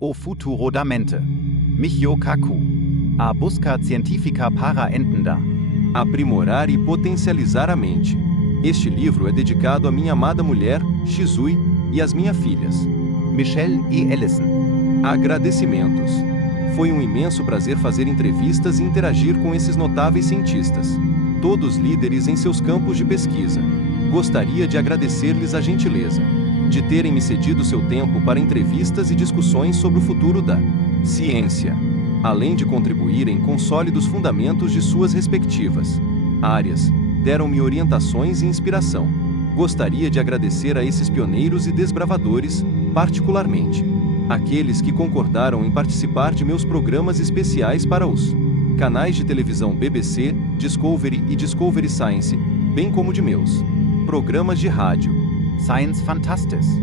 O futuro da mente. Michio Kaku. A busca científica para entender. Aprimorar e potencializar a mente. Este livro é dedicado à minha amada mulher, Shizui, e às minhas filhas, Michelle e Ellison. Agradecimentos. Foi um imenso prazer fazer entrevistas e interagir com esses notáveis cientistas, todos líderes em seus campos de pesquisa. Gostaria de agradecer-lhes a gentileza de terem me cedido seu tempo para entrevistas e discussões sobre o futuro da ciência, além de contribuírem com sólidos fundamentos de suas respectivas áreas. Deram-me orientações e inspiração. Gostaria de agradecer a esses pioneiros e desbravadores, particularmente aqueles que concordaram em participar de meus programas especiais para os canais de televisão BBC, Discovery e Discovery Science, bem como de meus programas de rádio Science Fantastis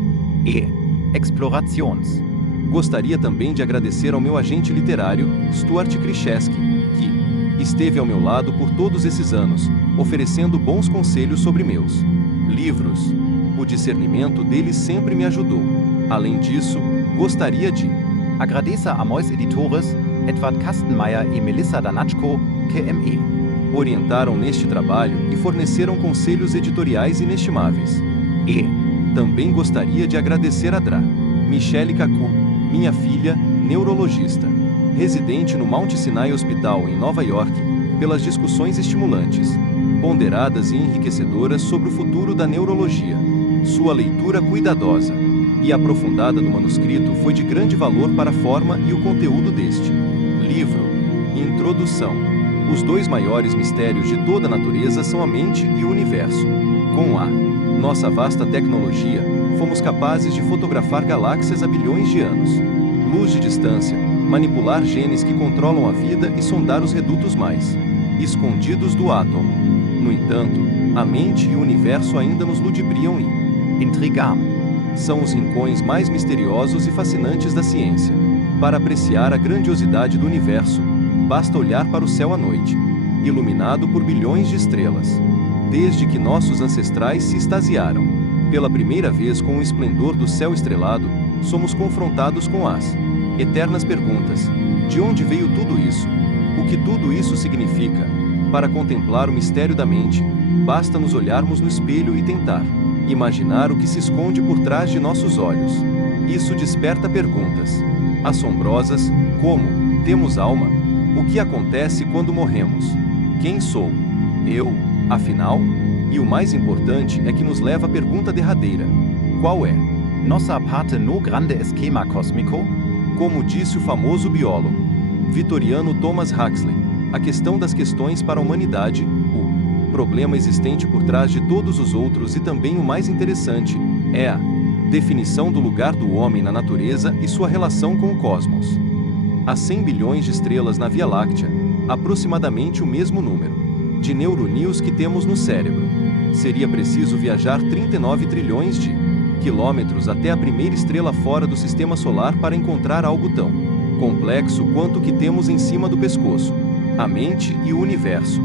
e Explorations. Gostaria também de agradecer ao meu agente literário, Stuart Krichesky, que esteve ao meu lado por todos esses anos, oferecendo bons conselhos sobre meus livros. O discernimento dele sempre me ajudou. Além disso, gostaria de agradecer a meus editores, Edward Kastenmeier e Melissa Danachko, que me orientaram neste trabalho e forneceram conselhos editoriais inestimáveis. E também gostaria de agradecer a Dra. Michelle Kaku, minha filha, neurologista, residente no Mount Sinai Hospital em Nova York, pelas discussões estimulantes, ponderadas e enriquecedoras sobre o futuro da neurologia. Sua leitura cuidadosa e aprofundada do manuscrito foi de grande valor para a forma e o conteúdo deste livro. Introdução. Os dois maiores mistérios de toda a natureza são a mente e o universo. Com a nossa vasta tecnologia, fomos capazes de fotografar galáxias a bilhões de anos, luz de distância, manipular genes que controlam a vida e sondar os redutos mais escondidos do átomo. No entanto, a mente e o universo ainda nos ludibriam e intrigam. São os rincões mais misteriosos e fascinantes da ciência. Para apreciar a grandiosidade do universo, basta olhar para o céu à noite, iluminado por bilhões de estrelas. Desde que nossos ancestrais se extasiaram pela primeira vez com o esplendor do céu estrelado, somos confrontados com as eternas perguntas: de onde veio tudo isso? O que tudo isso significa? Para contemplar o mistério da mente, basta nos olharmos no espelho e tentar imaginar o que se esconde por trás de nossos olhos. Isso desperta perguntas assombrosas, como: temos alma? O que acontece quando morremos? Quem sou eu, afinal? E o mais importante é que nos leva à pergunta derradeira: qual é nossa parte no grande esquema cósmico? Como disse o famoso biólogo vitoriano Thomas Huxley, a questão das questões para a humanidade, o problema existente por trás de todos os outros e também o mais interessante, é a definição do lugar do homem na natureza e sua relação com o cosmos. Há 100 bilhões de estrelas na Via Láctea, aproximadamente o mesmo número de neurônios que temos no cérebro. Seria preciso viajar 39 trilhões de quilômetros até a primeira estrela fora do sistema solar para encontrar algo tão complexo quanto o que temos em cima do pescoço. A mente e o universo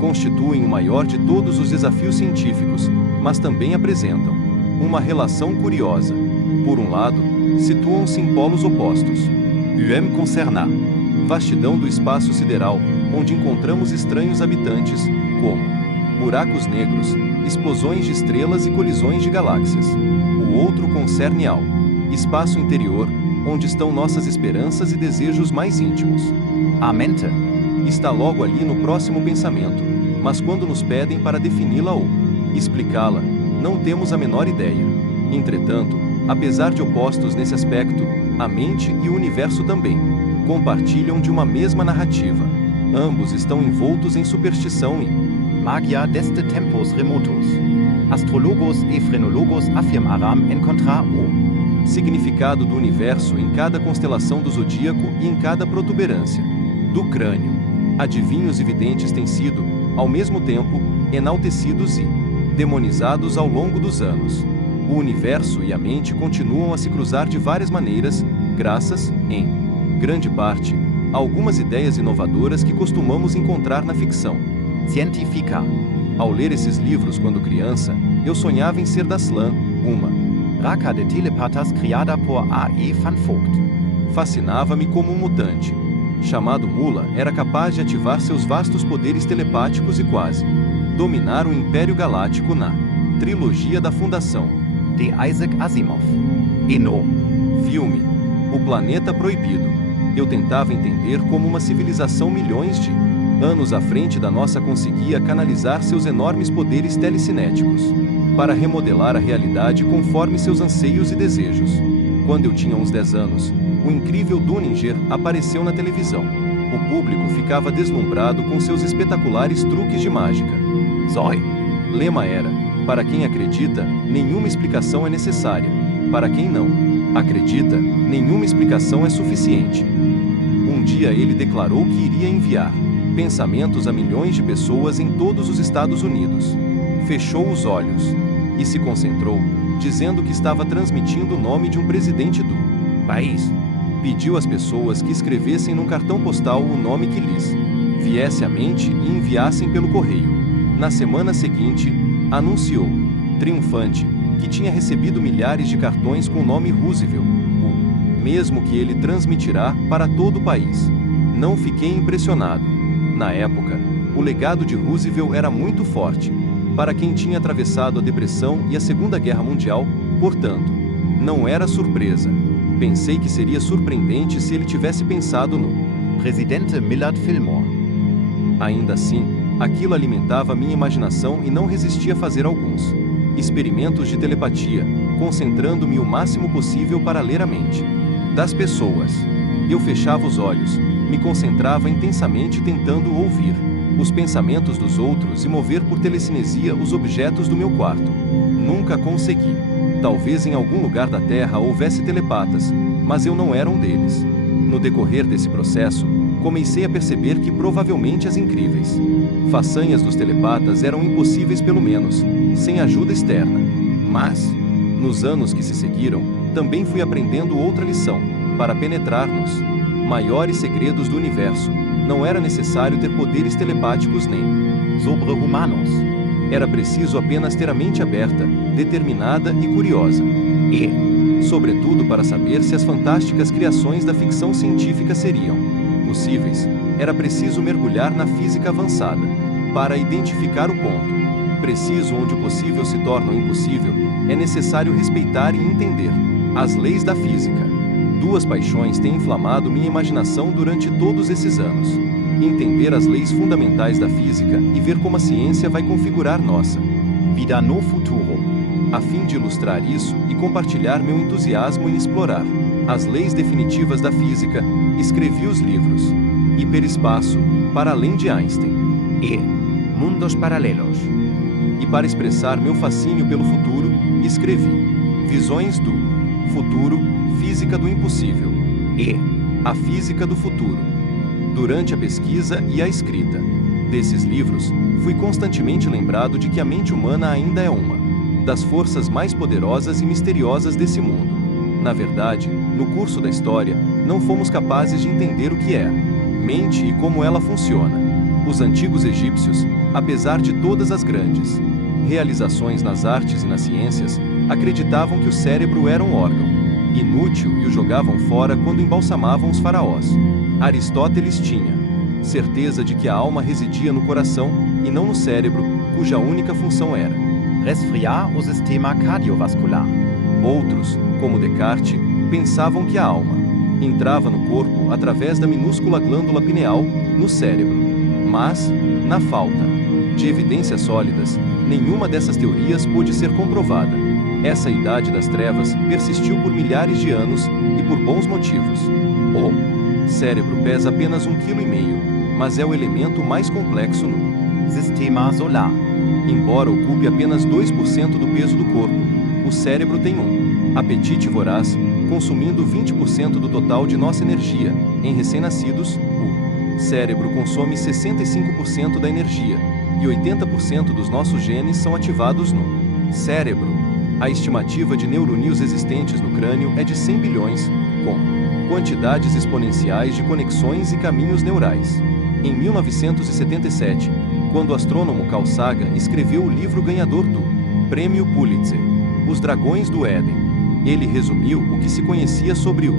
constituem o maior de todos os desafios científicos, mas também apresentam uma relação curiosa. Por um lado, situam-se em polos opostos. UM concerna vastidão do espaço sideral, onde encontramos estranhos habitantes, como buracos negros, explosões de estrelas e colisões de galáxias. O outro concerne ao espaço interior, onde estão nossas esperanças e desejos mais íntimos. A mente está logo ali no próximo pensamento, mas quando nos pedem para defini-la ou explicá-la, não temos a menor ideia. Entretanto, apesar de opostos nesse aspecto, a mente e o universo também compartilham de uma mesma narrativa. Ambos estão envoltos em superstição e magia deste tempos remotos. Astrologos e frenologos afirmaram encontrar o significado do universo em cada constelação do zodíaco e em cada protuberância do crânio. Adivinhos e videntes têm sido, ao mesmo tempo, enaltecidos e demonizados ao longo dos anos. O universo e a mente continuam a se cruzar de várias maneiras, graças, em grande parte, a algumas ideias inovadoras que costumamos encontrar na ficção científica. Ao ler esses livros quando criança, eu sonhava em ser da Slan, uma raca de telepatas criada por A.E. van Vogt. Fascinava-me como um mutante. Chamado Mula, era capaz de ativar seus vastos poderes telepáticos e quase dominar o Império Galáctico na trilogia da Fundação. De Isaac Asimov. E no filme O Planeta Proibido, eu tentava entender como uma civilização milhões de anos à frente da nossa conseguia canalizar seus enormes poderes telecinéticos para remodelar a realidade conforme seus anseios e desejos. Quando eu tinha uns 10 anos, o incrível Dunninger apareceu na televisão. O público ficava deslumbrado com seus espetaculares truques de mágica. Zoi. Lema era: para quem acredita, nenhuma explicação é necessária. Para quem não acredita, nenhuma explicação é suficiente. Um dia ele declarou que iria enviar pensamentos a milhões de pessoas em todos os Estados Unidos. Fechou os olhos e se concentrou, dizendo que estava transmitindo o nome de um presidente do país. Pediu às pessoas que escrevessem num cartão postal o nome que lhes viesse à mente e enviassem pelo correio. Na semana seguinte, anunciou, triunfante, que tinha recebido milhares de cartões com o nome Roosevelt, o mesmo que ele transmitirá para todo o país. Não fiquei impressionado. Na época, o legado de Roosevelt era muito forte, para quem tinha atravessado a Depressão e a Segunda Guerra Mundial, portanto, não era surpresa. Pensei que seria surpreendente se ele tivesse pensado no Presidente Millard Fillmore. Ainda assim, aquilo alimentava minha imaginação e não resisti a fazer alguns experimentos de telepatia, concentrando-me o máximo possível para ler a mente das pessoas. Eu fechava os olhos, me concentrava intensamente tentando ouvir os pensamentos dos outros e mover por telecinesia os objetos do meu quarto. Nunca consegui. Talvez em algum lugar da Terra houvesse telepatas, mas eu não era um deles. No decorrer desse processo, comecei a perceber que provavelmente as incríveis façanhas dos telepatas eram impossíveis, pelo menos sem ajuda externa. Mas, nos anos que se seguiram, também fui aprendendo outra lição. Para penetrar nos maiores segredos do universo, não era necessário ter poderes telepáticos nem Sobre-humanos. Era preciso apenas ter a mente aberta, determinada e curiosa. E, sobretudo, para saber se as fantásticas criações da ficção científica seriam possíveis, era preciso mergulhar na física avançada. Para identificar o ponto preciso onde o possível se torna o impossível, é necessário respeitar e entender as leis da física. Duas paixões têm inflamado minha imaginação durante todos esses anos: entender as leis fundamentais da física e ver como a ciência vai configurar nossa vida no futuro. A fim de ilustrar isso e compartilhar meu entusiasmo em explorar as leis definitivas da física, escrevi os livros Hiperespaço, para além de Einstein, E Mundos Paralelos. E para expressar meu fascínio pelo futuro, escrevi Visões do Futuro, Física do Impossível E A Física do Futuro. Durante a pesquisa e a escrita desses livros, fui constantemente lembrado de que a mente humana ainda é uma das forças mais poderosas e misteriosas desse mundo. Na verdade, no curso da história, não fomos capazes de entender o que é mente e como ela funciona. Os antigos egípcios, apesar de todas as grandes realizações nas artes e nas ciências, acreditavam que o cérebro era um órgão inútil e o jogavam fora quando embalsamavam os faraós. Aristóteles tinha certeza de que a alma residia no coração e não no cérebro, cuja única função era resfriar o sistema cardiovascular. Outros, como Descartes, pensavam que a alma entrava no corpo através da minúscula glândula pineal, no cérebro. Mas, na falta de evidências sólidas, nenhuma dessas teorias pôde ser comprovada. Essa idade das trevas persistiu por milhares de anos e por bons motivos. O cérebro pesa apenas 1,5 kg, mas é o elemento mais complexo no Sistema solar. Embora ocupe apenas 2% do peso do corpo, o cérebro tem um apetite voraz, consumindo 20% do total de nossa energia. Em recém-nascidos, o cérebro consome 65% da energia, e 80% dos nossos genes são ativados no cérebro. A estimativa de neurônios existentes no crânio é de 100 bilhões, com quantidades exponenciais de conexões e caminhos neurais. Em 1977, quando o astrônomo Carl Sagan escreveu o livro ganhador do Prêmio Pulitzer, Os Dragões do Éden, ele resumiu o que se conhecia sobre o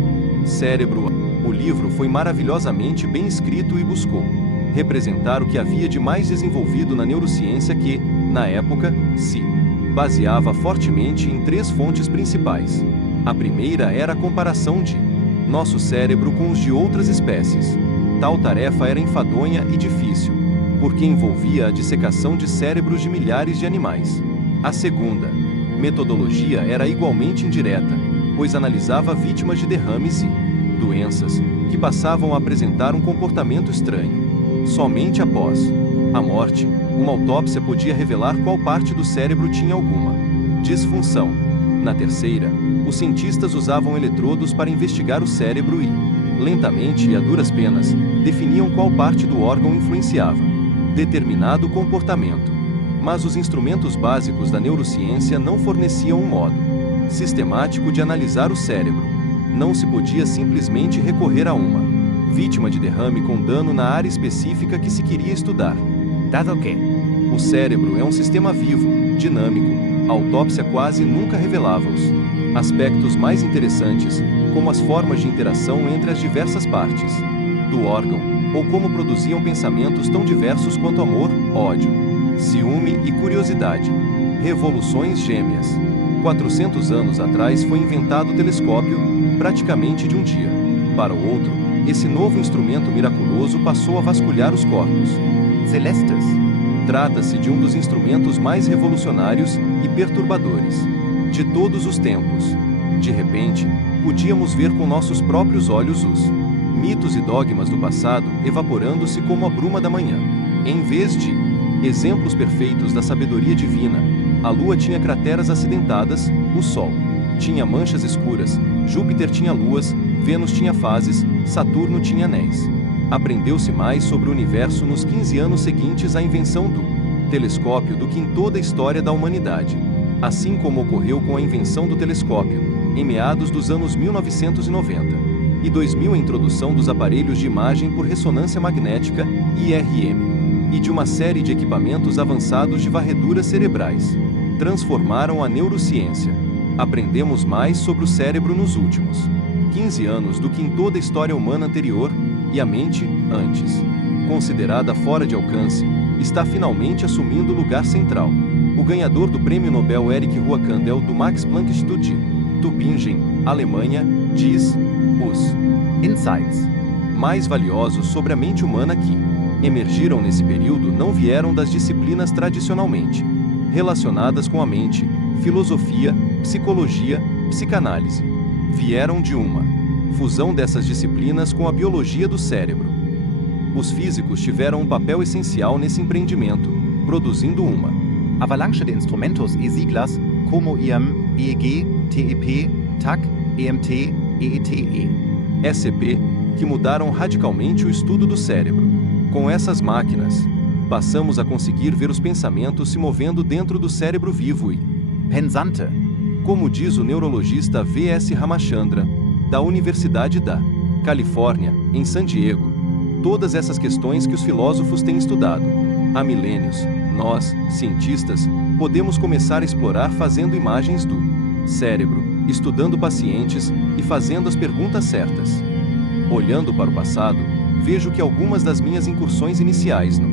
Cérebro. O livro foi maravilhosamente bem escrito e buscou representar o que havia de mais desenvolvido na neurociência que, na época, se baseava fortemente em 3 fontes principais. A primeira era a comparação de nosso cérebro com os de outras espécies. Tal tarefa era enfadonha e difícil, porque envolvia a dissecação de cérebros de milhares de animais. A segunda metodologia era igualmente indireta, pois analisava vítimas de derrames e doenças que passavam a apresentar um comportamento estranho. Somente após a morte, uma autópsia podia revelar qual parte do cérebro tinha alguma disfunção. Na terceira, os cientistas usavam eletrodos para investigar o cérebro e, lentamente e a duras penas, definiam qual parte do órgão influenciava determinado comportamento. Mas os instrumentos básicos da neurociência não forneciam um modo sistemático de analisar o cérebro. Não se podia simplesmente recorrer a uma vítima de derrame com dano na área específica que se queria estudar. Dado que o cérebro é um sistema vivo, dinâmico, a autópsia quase nunca revelava-os aspectos mais interessantes, como as formas de interação entre as diversas partes do órgão, ou como produziam pensamentos tão diversos quanto amor, ódio, ciúme e curiosidade. Revoluções gêmeas. 400 anos atrás foi inventado o telescópio, praticamente de um dia para o outro. Esse novo instrumento miraculoso passou a vasculhar os corpos celestes. Trata-se de um dos instrumentos mais revolucionários e perturbadores de todos os tempos. De repente, podíamos ver com nossos próprios olhos os mitos e dogmas do passado evaporando-se como a bruma da manhã. Em vez de exemplos perfeitos da sabedoria divina, a Lua tinha crateras acidentadas, o Sol tinha manchas escuras, Júpiter tinha luas, Vênus tinha fases, Saturno tinha anéis. Aprendeu-se mais sobre o universo nos 15 anos seguintes à invenção do telescópio do que em toda a história da humanidade. Assim como ocorreu com a invenção do telescópio, em meados dos anos 1990 e 2000, a introdução dos aparelhos de imagem por ressonância magnética, IRM, e de uma série de equipamentos avançados de varreduras cerebrais, transformaram a neurociência. Aprendemos mais sobre o cérebro nos últimos 15 anos do que em toda a história humana anterior, e a mente, antes considerada fora de alcance, está finalmente assumindo lugar central. O ganhador do Prêmio Nobel Erich Ruhakandel do Max Planck Institut de Tübingen, Alemanha, diz: os insights mais valiosos sobre a mente humana que emergiram nesse período não vieram das disciplinas tradicionalmente relacionadas com a mente, filosofia, psicologia, psicanálise. Vieram de uma fusão dessas disciplinas com a biologia do cérebro. Os físicos tiveram um papel essencial nesse empreendimento, produzindo uma avalanche de instrumentos e siglas como IM, EEG, TEP, TAC, EMT, EETE, SCP, que mudaram radicalmente o estudo do cérebro. Com essas máquinas, passamos a conseguir ver os pensamentos se movendo dentro do cérebro vivo e pensante. Como diz o neurologista V.S. Ramachandran, da Universidade da Califórnia, em San Diego, todas essas questões que os filósofos têm estudado há milênios, nós, cientistas, podemos começar a explorar fazendo imagens do cérebro, estudando pacientes e fazendo as perguntas certas. Olhando para o passado, vejo que algumas das minhas incursões iniciais no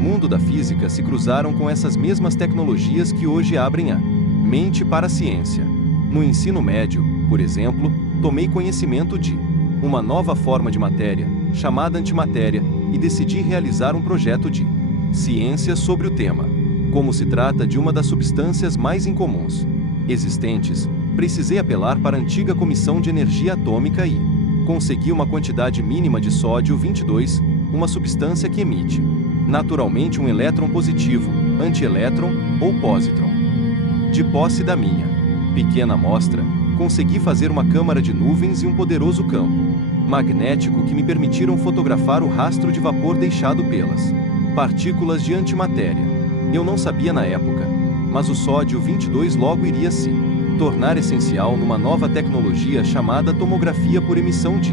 mundo da física se cruzaram com essas mesmas tecnologias que hoje abrem a mente para a ciência. No ensino médio, por exemplo, tomei conhecimento de uma nova forma de matéria, chamada antimatéria, e decidi realizar um projeto de ciência sobre o tema. Como se trata de uma das substâncias mais incomuns existentes, precisei apelar para a antiga Comissão de Energia Atômica e consegui uma quantidade mínima de sódio 22, uma substância que emite naturalmente um elétron positivo, antielétron ou pósitron. De posse da minha pequena amostra, consegui fazer uma câmara de nuvens e um poderoso campo magnético que me permitiram fotografar o rastro de vapor deixado pelas partículas de antimatéria. Eu não sabia na época, mas o sódio 22 logo iria se tornar essencial numa nova tecnologia chamada tomografia por emissão de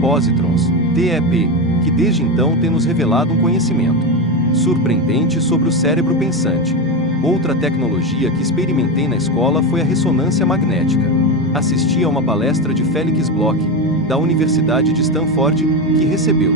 pósitrons, TEP, que desde então tem nos revelado um conhecimento surpreendente sobre o cérebro pensante. Outra tecnologia que experimentei na escola foi a ressonância magnética. Assisti a uma palestra de Felix Bloch, da Universidade de Stanford, que recebeu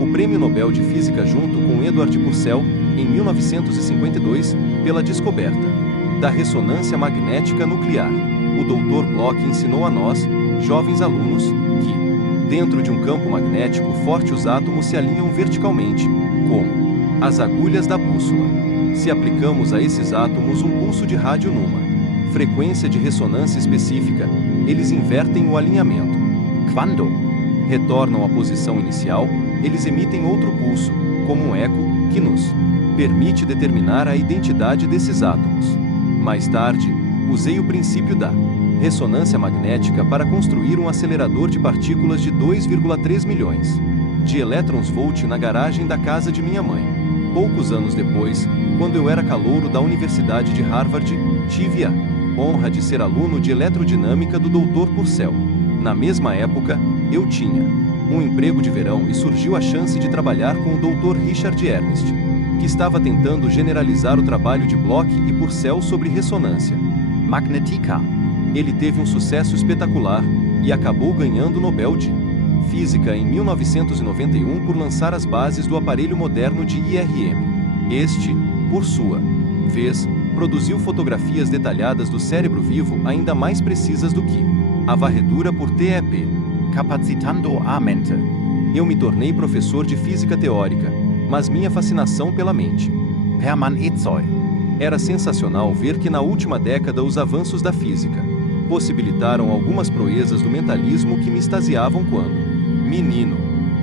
o Prêmio Nobel de Física junto com Edward Purcell, em 1952, pela descoberta da ressonância magnética nuclear. O Dr. Bloch ensinou a nós, jovens alunos, que, dentro de um campo magnético forte, os átomos se alinham verticalmente, como as agulhas da bússola. Se aplicamos a esses átomos um pulso de rádio numa frequência de ressonância específica, eles invertem o alinhamento. Quando Retornam à posição inicial, eles emitem outro pulso, como um eco, que nos permite determinar a identidade desses átomos. Mais tarde, usei o princípio da ressonância magnética para construir um acelerador de partículas de 2,3 milhões de elétrons-volt na garagem da casa de minha mãe. Poucos anos depois, quando eu era calouro da Universidade de Harvard, tive a honra de ser aluno de eletrodinâmica do Dr. Purcell. Na mesma época, eu tinha um emprego de verão e surgiu a chance de trabalhar com o Dr. Richard Ernst, que estava tentando generalizar o trabalho de Bloch e Purcell sobre ressonância magnética. Ele teve um sucesso espetacular e acabou ganhando o Nobel de Física em 1991 por lançar as bases do aparelho moderno de IRM. Este, por sua vez, produziu fotografias detalhadas do cérebro vivo ainda mais precisas do que a varredura por TEP. Capacitando a mente. Eu me tornei professor de física teórica, mas minha fascinação pela mente Hermann Ezoy. era sensacional ver que na última década os avanços da física possibilitaram algumas proezas do mentalismo que me extasiavam quando menino.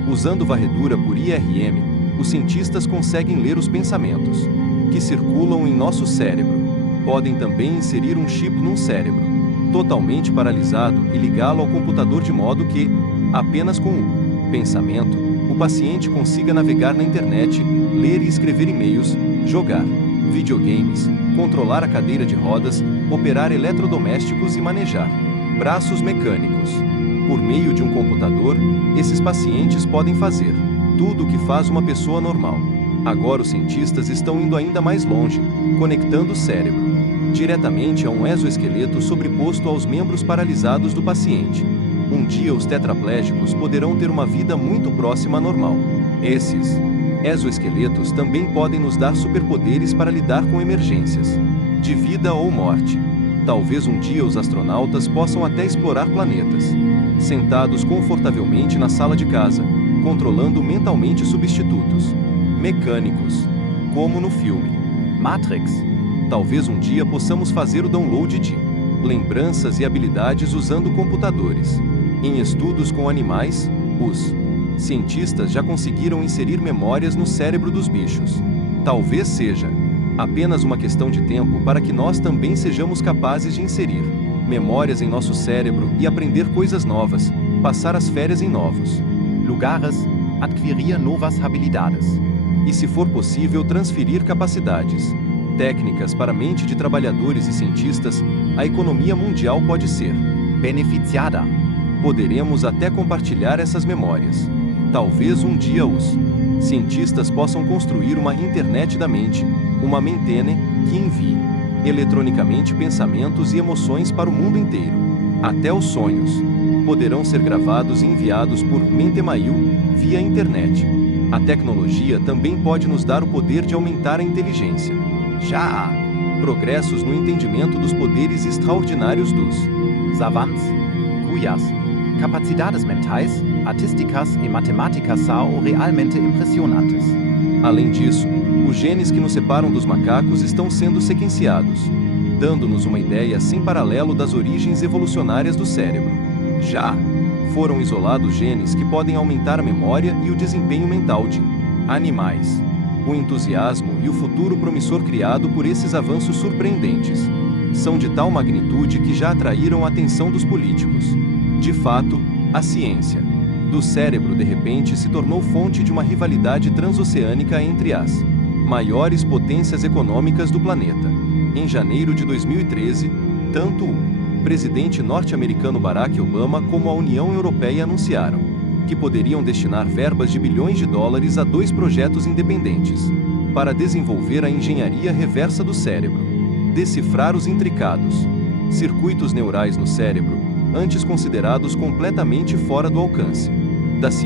Usando varredura por IRM, os cientistas conseguem ler os pensamentos que circulam em nosso cérebro. Podem também inserir um chip num cérebro totalmente paralisado e ligá-lo ao computador de modo que, apenas com o pensamento, o paciente consiga navegar na internet, ler e escrever e-mails, jogar videogames, controlar a cadeira de rodas, operar eletrodomésticos e manejar braços mecânicos. Por meio de um computador, esses pacientes podem fazer tudo o que faz uma pessoa normal. Agora os cientistas estão indo ainda mais longe, conectando o cérebro diretamente a um exoesqueleto sobreposto aos membros paralisados do paciente. Um dia os tetraplégicos poderão ter uma vida muito próxima à normal. Esses exoesqueletos também podem nos dar superpoderes para lidar com emergências de vida ou morte. Talvez um dia os astronautas possam até explorar planetas, sentados confortavelmente na sala de casa, controlando mentalmente substitutos mecânicos, como no filme Matrix. Talvez um dia possamos fazer o download de lembranças e habilidades usando computadores. Em estudos com animais, os cientistas já conseguiram inserir memórias no cérebro dos bichos. Talvez seja apenas uma questão de tempo para que nós também sejamos capazes de inserir memórias em nosso cérebro e aprender coisas novas, passar as férias em novos lugares, adquirir novas habilidades. E, se for possível, transferir capacidades técnicas para a mente de trabalhadores e cientistas. A economia mundial pode ser beneficiada. Poderemos até compartilhar essas memórias. Talvez um dia os cientistas possam construir uma internet da mente, uma mentene, que envie eletronicamente pensamentos e emoções para o mundo inteiro. Até os sonhos poderão ser gravados e enviados por Mentemail via internet. A tecnologia também pode nos dar o poder de aumentar a inteligência. Já há progressos no entendimento dos poderes extraordinários dos savants, cujas capacidades mentais, artísticas e matemáticas são realmente impressionantes. Além disso, os genes que nos separam dos macacos estão sendo sequenciados, dando-nos uma ideia sem paralelo das origens evolucionárias do cérebro. Já foram isolados genes que podem aumentar a memória e o desempenho mental de animais. O entusiasmo e o futuro promissor criado por esses avanços surpreendentes são de tal magnitude que já atraíram a atenção dos políticos. De fato, a ciência do cérebro de repente se tornou fonte de uma rivalidade transoceânica entre as maiores potências econômicas do planeta. Em janeiro de 2013, tanto o presidente norte-americano Barack Obama como a União Europeia anunciaram que poderiam destinar verbas de bilhões de dólares a 2 projetos independentes para desenvolver a engenharia reversa do cérebro, decifrar os intricados circuitos neurais no cérebro antes considerados completamente fora do alcance da